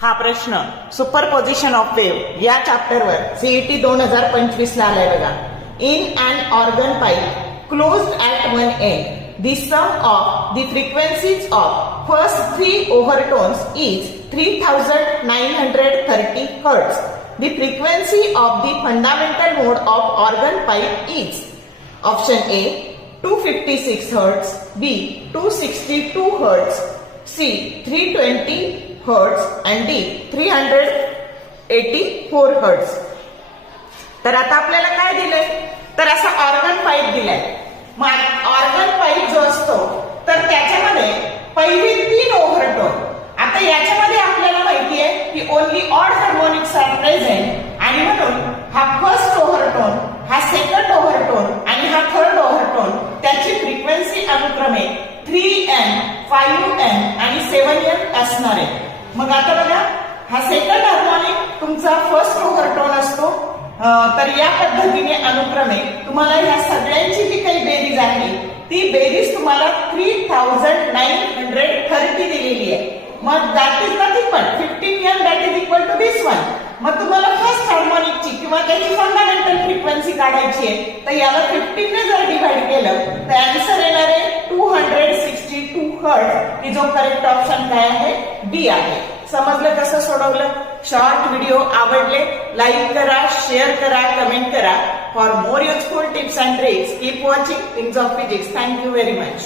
हा प्रश्न superposition of wave या चॅप्टरवर सीईटी 2025 ला आलाय बघा. In an organ pipe closed at one end the sum of the frequencies of first 3 overtones is 3930 Hz. The frequency of the fundamental mode of organ pipe is option A 256 Hz, B 262 Hz, C 320 Hz and D 384 Hz. तर आता आपल्याला काय दिलंय, तर असा organ pipe दिलाय. मग organ pipe जो असतो तर त्याच्यामध्ये पहिली 3 ओव्हरटोन. आता याच्यामध्ये आपल्याला माहिती आहे की only odd harmonics are present आणि म्हणून हा फर्स्ट ओव्हरटोन, हा सेकंड ओव्हरटोन आणि हा थर्ड ओव्हरटोन त्याची फ्रिक्वेन्सी अनुक्रमे 3M, 5M आणि 7M असणार आहे. मग आता बघा, हा सेकंड हार्मोनिक तुमचा फर्स्ट ओव्हरटोन असतो. तर या पद्धतीने अनुक्रमे तुम्हाला ह्या सगळ्यांची जी काही बेरीज आहे ती बेरीज तुम्हाला 3930 दिलेली आहे. मग that is nothing but 15M that is equal to this one. मग तुम्हाला फर्स्ट हार्मोनिकची किंवा त्याची फंडामेंटल फ्रिक्वेन्सी काढायची आहे, तर याला 15 ने जर डिवाइड केलं तर आन्सर येणार आहे 262 हर्ट्झ, की जो करेक्ट ऑप्शन काय आहे, बी आहे. समजलं कसं सोडवलं? शॉर्ट व्हिडिओ आवडले लाईक करा, शेअर करा, कमेंट करा. For more useful tips and tricks keep watching things of physics. Thank you very much.